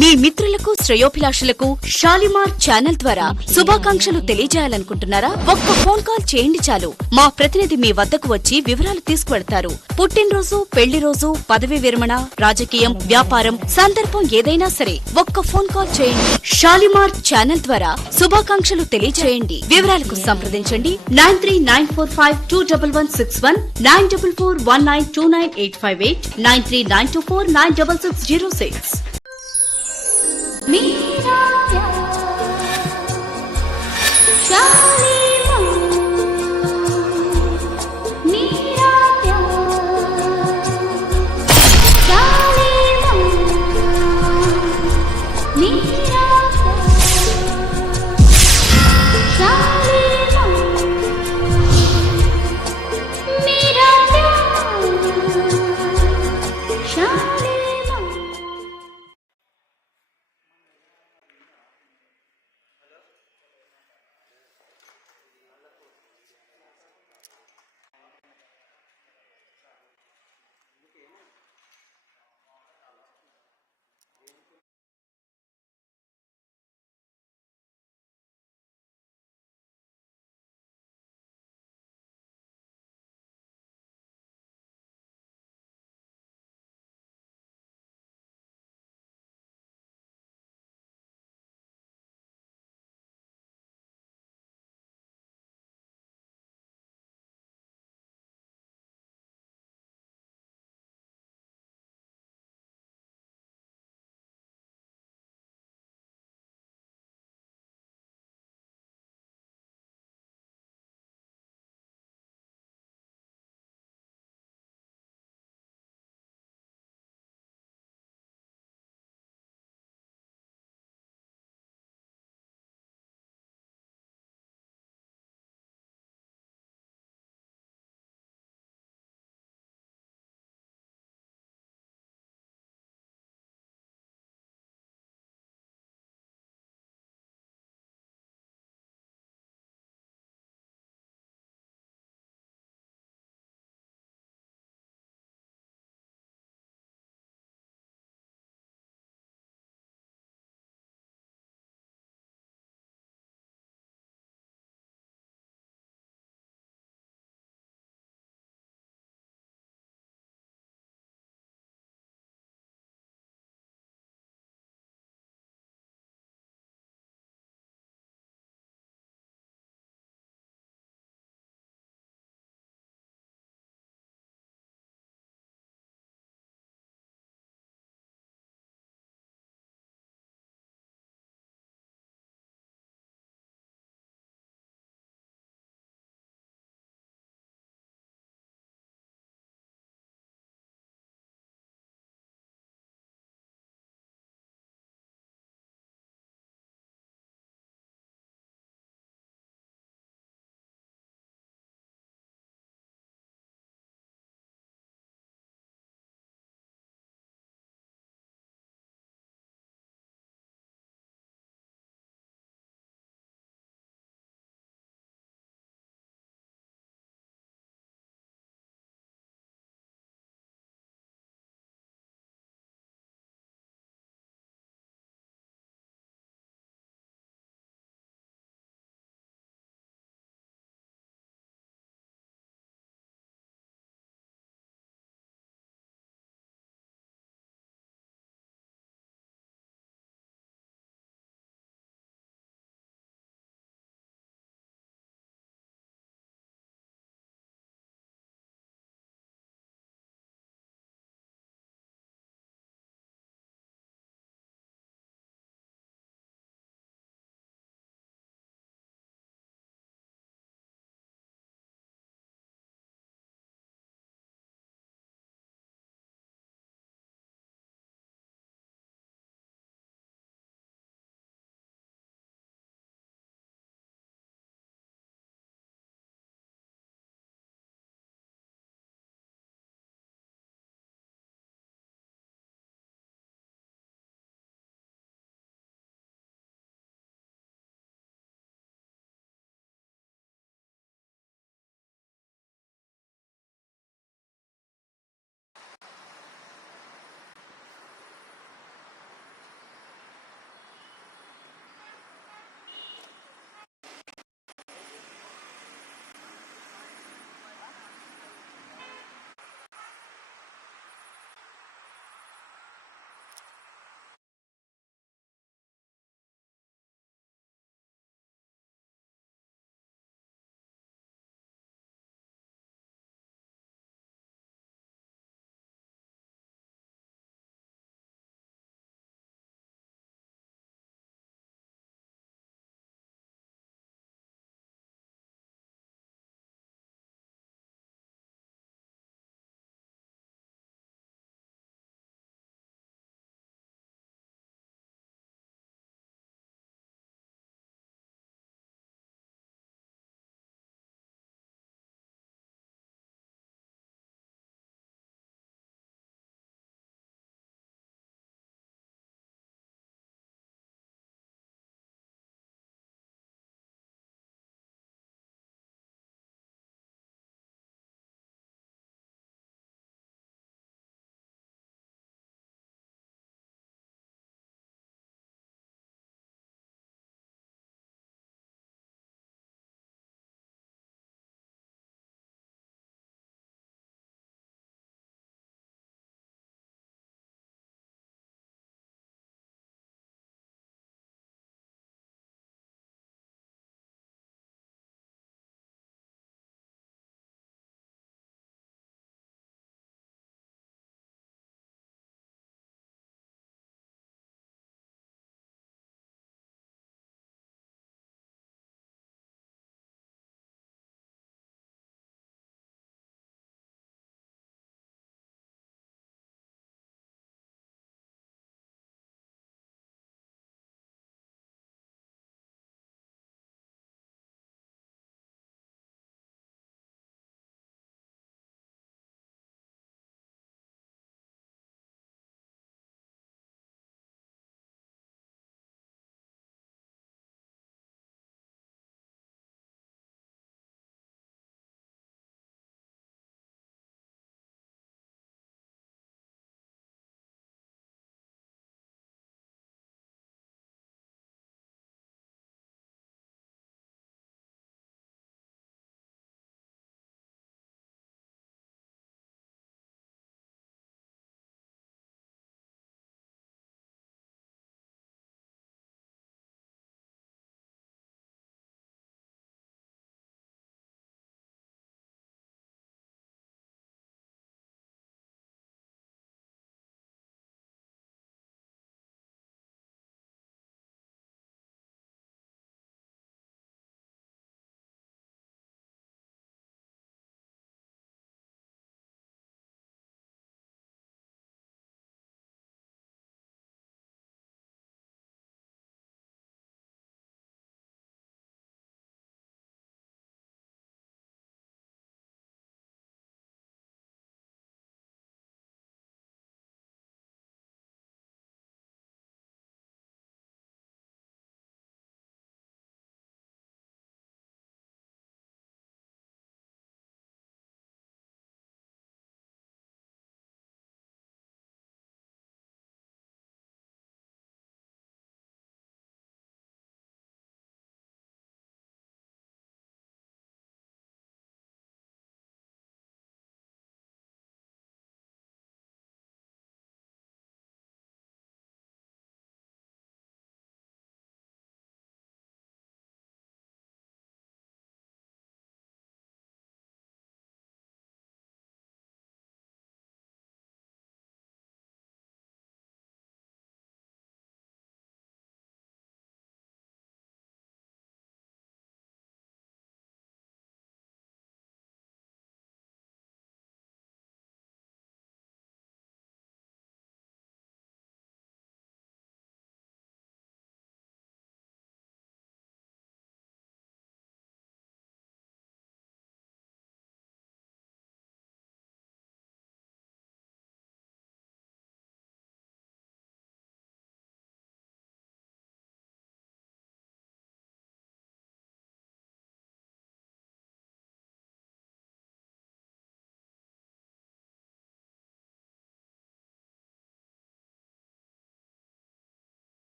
మీ మిత్రులకు శ్రేయోభిలాషులకు షాలిమార్ ఛానల్ ద్వారా శుభాకాంక్షలు తెలియజేయాలనుకుంటున్నారా? ఒక్క ఫోన్ కాల్ చేయండి చాలు. మా ప్రతినిధి మీ వద్దకు వచ్చి వివరాలు తీసుకువెడతారు. పుట్టినరోజు, పెళ్లి రోజు, పదవి విరమణ, రాజకీయం, వ్యాపారం, సందర్భం ఏదైనా సరే ఒక్క ఫోన్ కాల్ చేయండి. షాలిమార్ ఛానల్ ద్వారా శుభాకాంక్షలు తెలియజేయండి. వివరాలకు సంప్రదించండి 9394521161 9441929858 9392496606.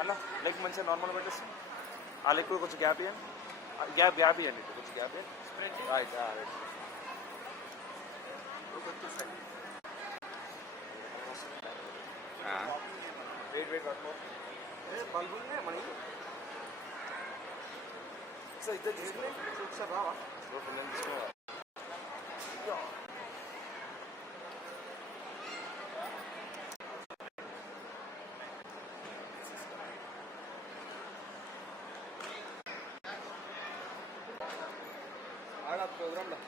అన్న లెగ్ మంచిగా నార్మల్ పెట్టేస్తాం. ఆ లెగ్ కూడా కొంచెం గ్యాప్ ఇవ్వండి. గ్యాప్ ఇవ్వండి, కొంచెం గ్యాప్ ఇవ్వండి. రైట్ వెయిట్ బల్బు ఉన్నాయి మనకి. సార్ ఇద్దరు తీసుకుని ఒకసారి రావా నేను తీసుకోవాలి. प्रोग्राम ला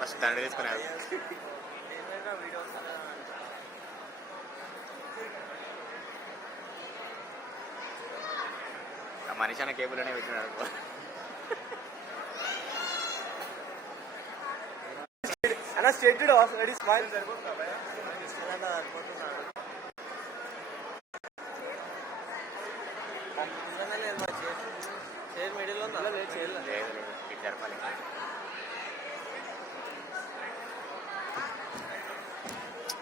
ఫస్ట్ దండ తీసుకున్నారు. మనిషి అన్న కేబుల్ అనే పెట్టినాడు. అన్న స్ట్రెయిట్ రెడీ స్మైల్. జరపాలి.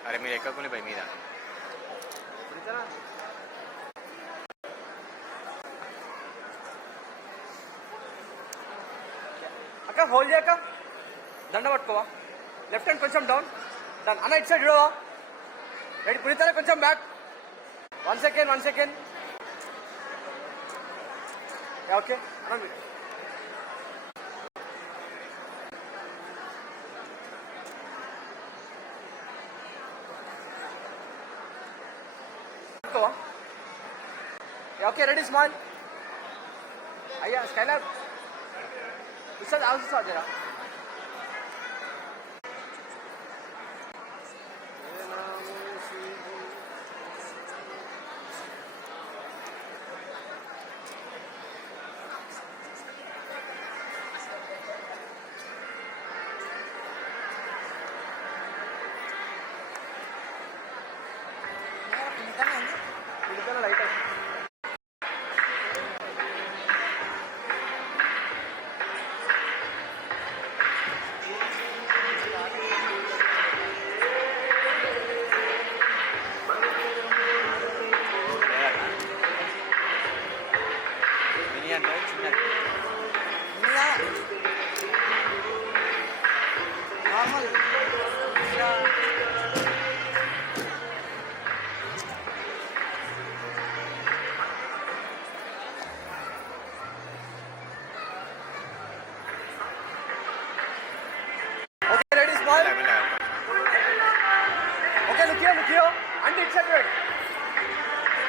అరే మీరు ఎక్కకుని పోయి మీద అక్క హోల్డ్ చేయక దండ పట్టుకోవా. లెఫ్ట్ హ్యాండ్ కొంచెం డౌన్. డన్ అన్న ఇటు సైడ్ చూడవా. రెడీ పునీత కొంచెం బ్యాక్. 1 సెకండ్. ఓకే అన్న మీరు ఓకే రెడీ స్మైల్. అయ్యా స్కైలర్ సార్ ఆలోచిస్తా జరా. లైట్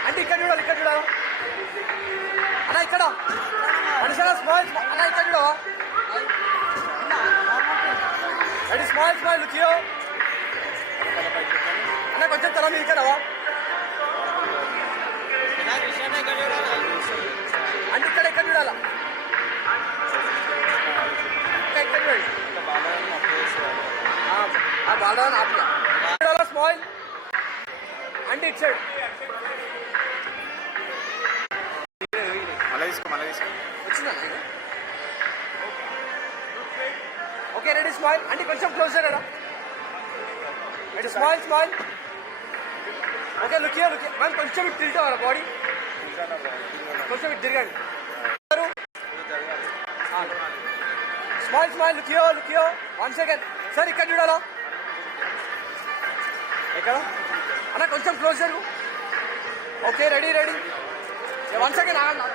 అంటే ఇక్కడ చూడాలి. అన్న ఇక్కడ మనిషి స్మైల్ అన్న ఇక్కడ చూడవా. రెడీ స్మైల్ లుకియో అన్న కొంచెం తల మీద ఇక్కడవా. అంటే ఇక్కడ చూడాలా. ఇక్కడ చూడాలి. బాగా ఆపలా స్మైల్ అంటే ఇటు సైడ్. మళ్ళీ తీసుకో వచ్చిందా. ఓకే రెడీ స్మైల్ అంటే కొంచెం క్లోజర్ కదా. Ready smile. ఓకే లుకియో మ్యామ్ కొంచెం ఇటు తిరిగి అవ్వాలి బాడీ. కొంచెం ఇటు తిరగండి. స్మైల్ లుకియో 1 సెకండ్. సార్ ఇక్కడ చూడాలా. ఎక్కడ అన్న కొంచెం క్లోజ్ జరుగు. ఓకే రెడీ 1 సెకండ్ ఆగండి.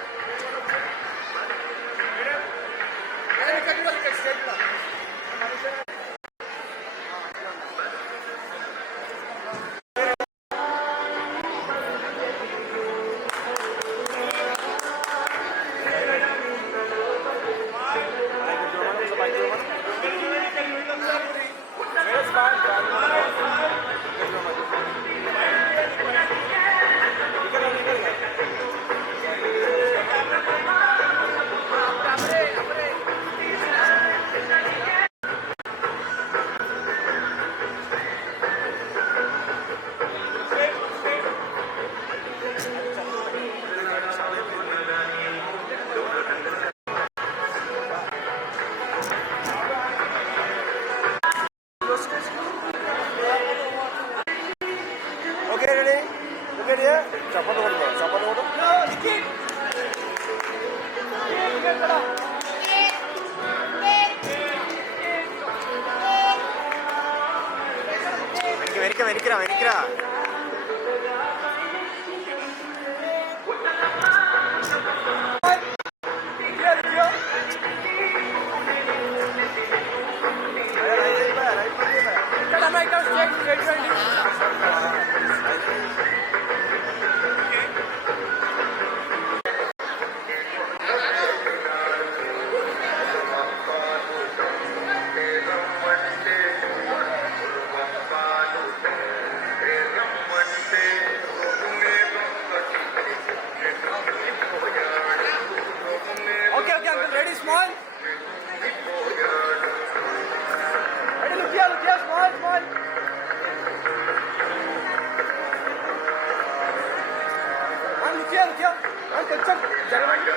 रुकिए मैम కొంచెం జరగండి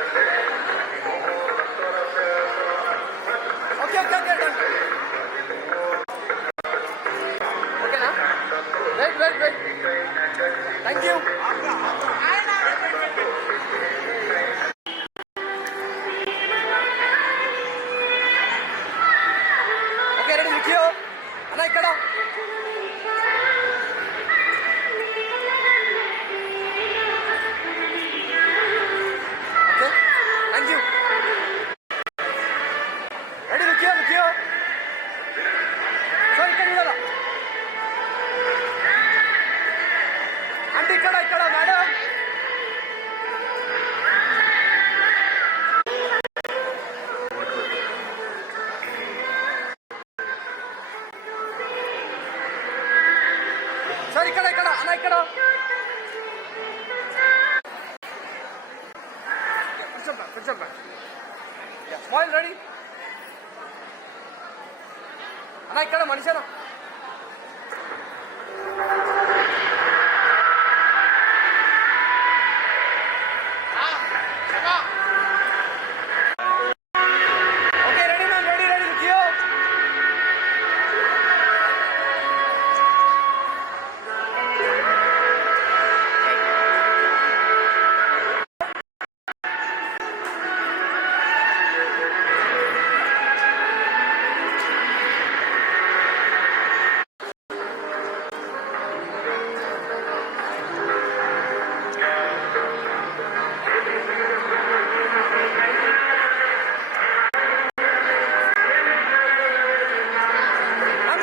ఓకే ఓకే ఓకే డన్ ఓకేనా wait thank you okay ready रुकिए అన్న ఇక్కడ Thank you. Ready, रुकिए सर ఇక్కడ అంటే ఇక్కడ మేడం సార్ ఇక్కడ అన్న ఇక్కడ కొంచెం స్మైల్ రెడీ అన్న ఇక్కడ మనిషినా ఓకే రెడీ మ్యామ్ రెడీ रुकिए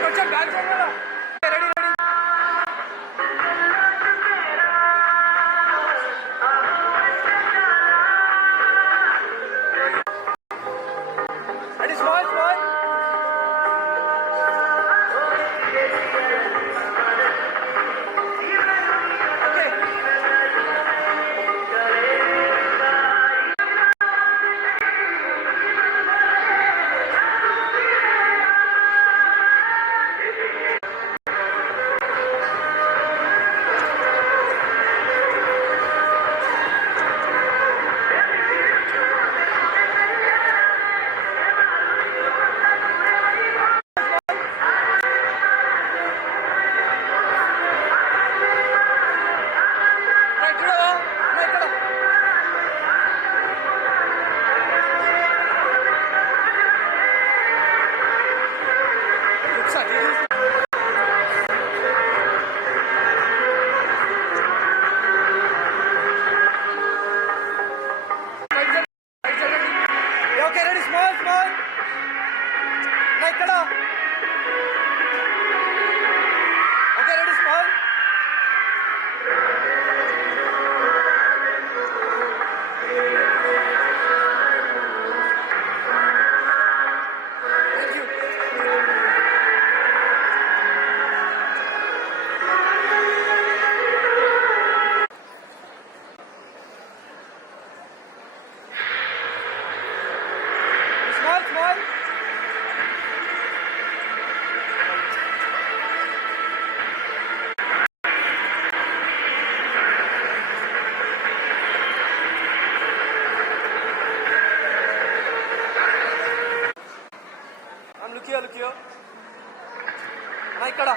కొంచెం బ్యాక్ చూడాలా ready ready smile okay okay ready smile ఇక్కడ okay ready smile thank you smile रुकिए అన్న ఇక్కడ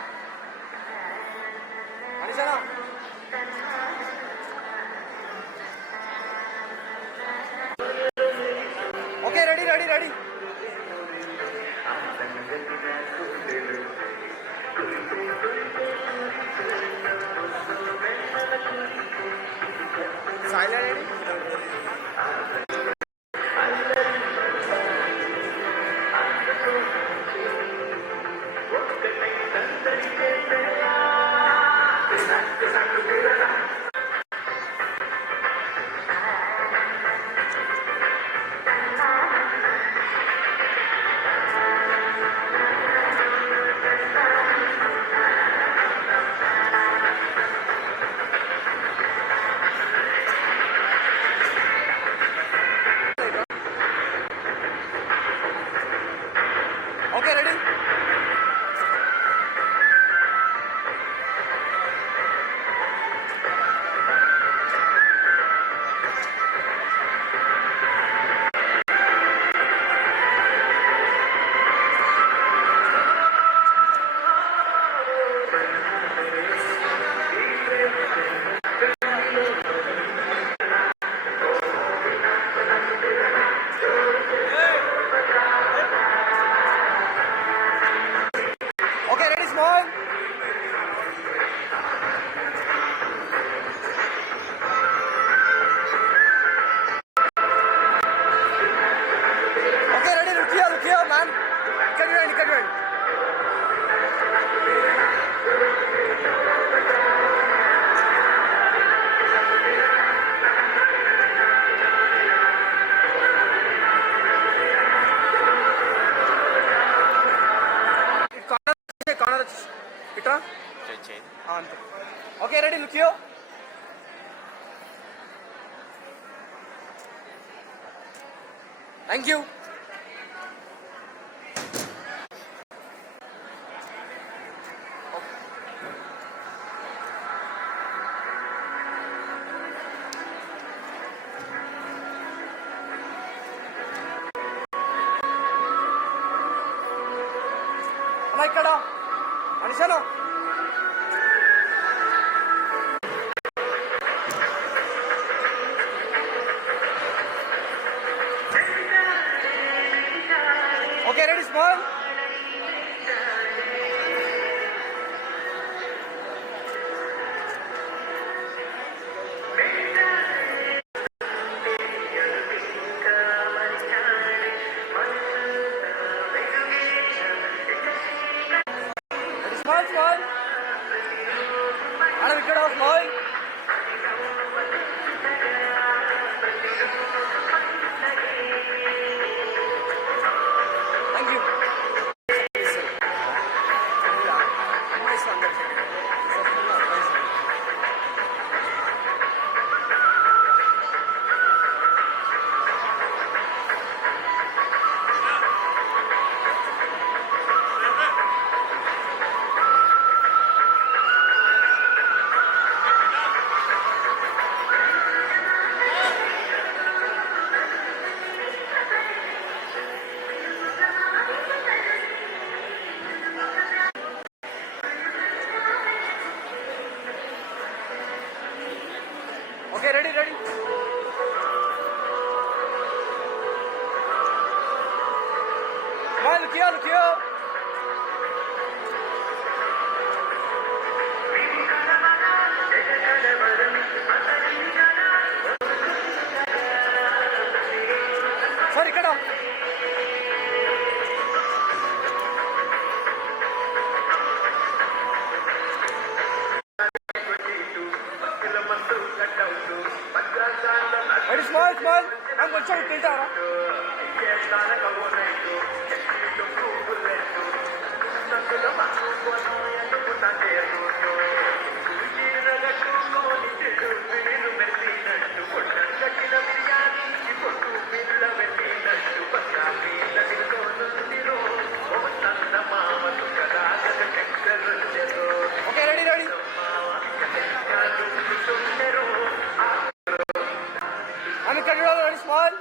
మనిషినా ఓకే రెడీ సైలెంట్ ఇట్రా చేయి అంతే. Okay ready look you. Thank you. అలా ఇక్కడ మనిషాను okay ready small. Small small madam ఇక్కడ small. Thank you. Okay ready ready. Smile కియో కియో. సార్ ఇక్కడ రెడీ స్మైల్ స్మైల్. మనం కొంచెం తింటారా okay ready ready. I'm going to ready small.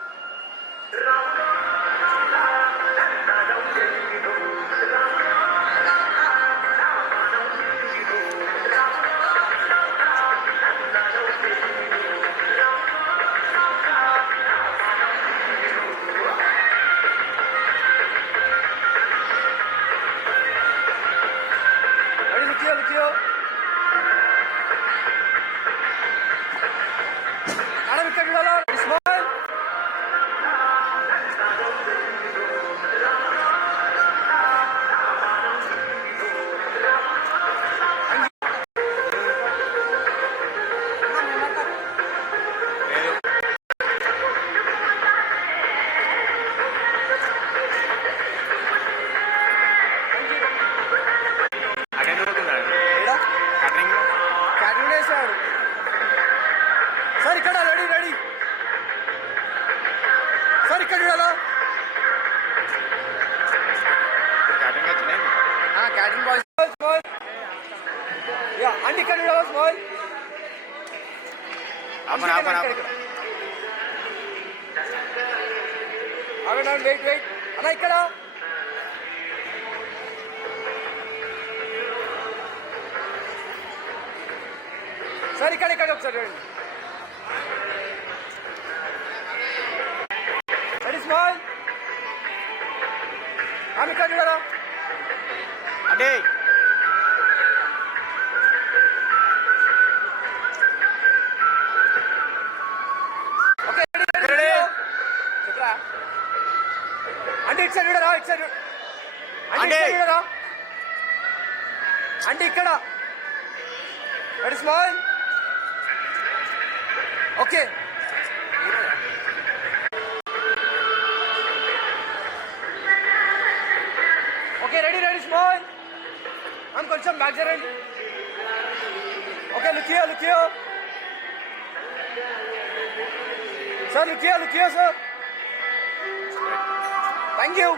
Ready, look here. Madam, can you ready small? Catering వేసాడు సార్. ఇక్కడ ready ready sir. ఇక్కడ చూడాలా క్యాటరింగ్ బాయ్ స్మాల్. యా అండి ఇక్కడ చూడాలా స్మాల్. ఆగండి వెయిట్ వెయిట్ అలా ఇక్కడ సార్. ఇక్కడ ఒకసారి రండి. Ready small. ఆమె ఇక్కడ చూడరా అంటే ఓకే రెడీ చెప్పరా అంటే ఇటు సైడ్ చూడరా. ఇటు సైడ్ అంటే చూడరా అంటే ఇక్కడ ready small. Okay okay ready ready small. Ma'am కొంచెం బ్యాక్ జరగండి. Okay look here sir, look here sir. Thank you.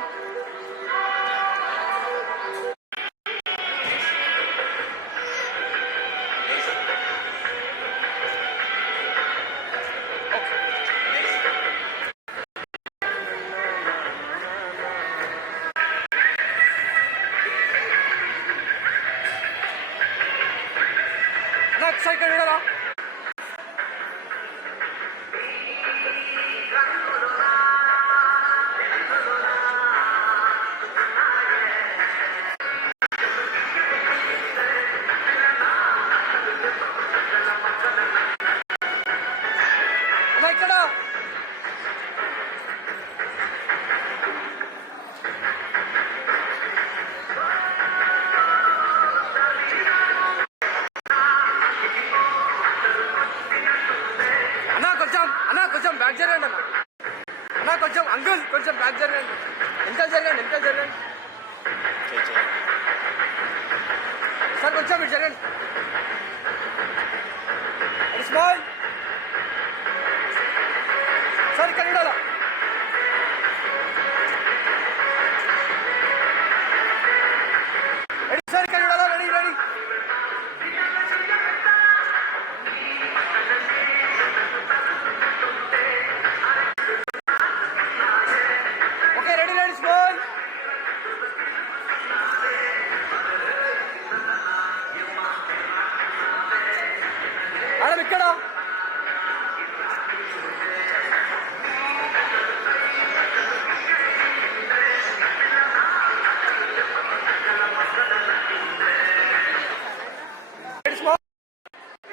Side వెళ్ళరా. ఇక్కడ కొంచెం బ్యాక్ జరగండి అన్న కొంచెం అంకుల్ కొంచెం బ్యాక్ జరగండి. ఎంత జరగండి చేయి చేయి. సార్ కొంచెం ఇటు జరగండి. స్మైల్ సార్, ఇక్కడ చూడాలా. రెడీ సార్, ఇక్కడ చూడాలా. Ready okay, ready smile. Madam ఇక్కడ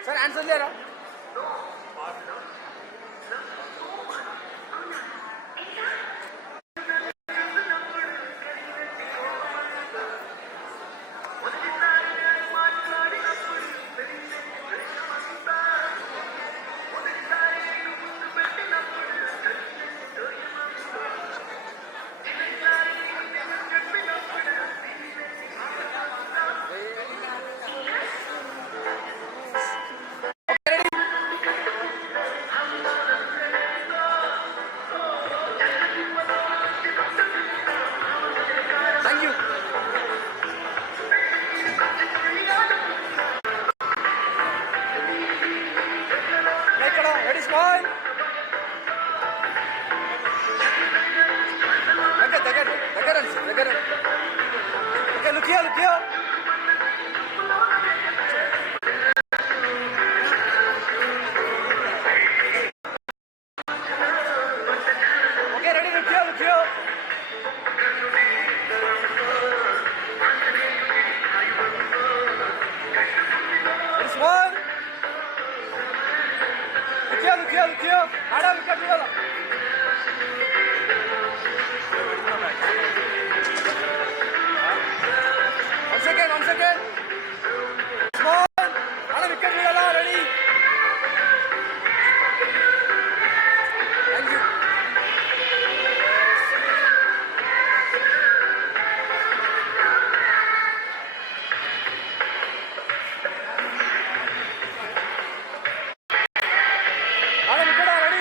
సార్ ఆన్సర్ లేరా. Thank you. ఇక్కడ రెడీ స్మైల్. దగ్గర okay look here okay ready look here smile. Look here madam ఇక్కడ చూడాలా. One second. Small. Madam, ఇక్కడ చూడాలా. రెడీ. Thank you. మేడం ఇక్కడ రెడీ.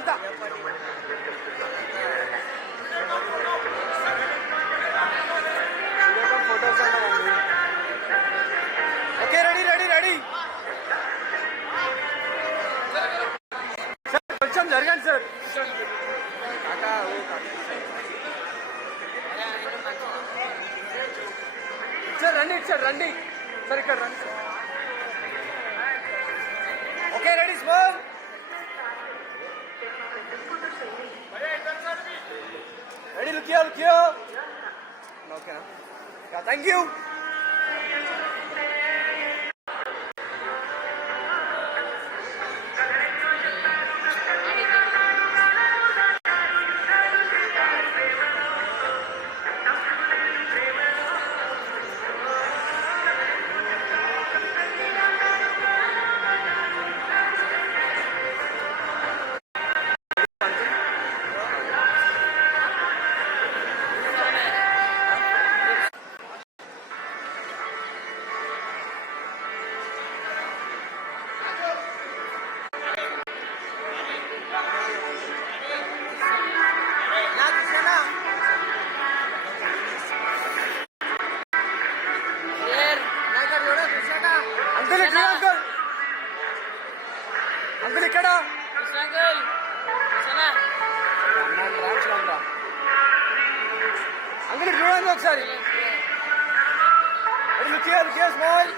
అంతా. Okay ready ready ready sir కొంచెం జరగండి సార్. సార్ రండి సార్ రండి సార్ ఇక్కడ రండి sir. Okay ready smile. Ready look here ఓకేనా? Thank you. అంకుల్ ఇక్కడ అంకుల్ అంకుల్ ఇక్కడ అంకుల్ చూడండి ఒకసారి. Look here smile.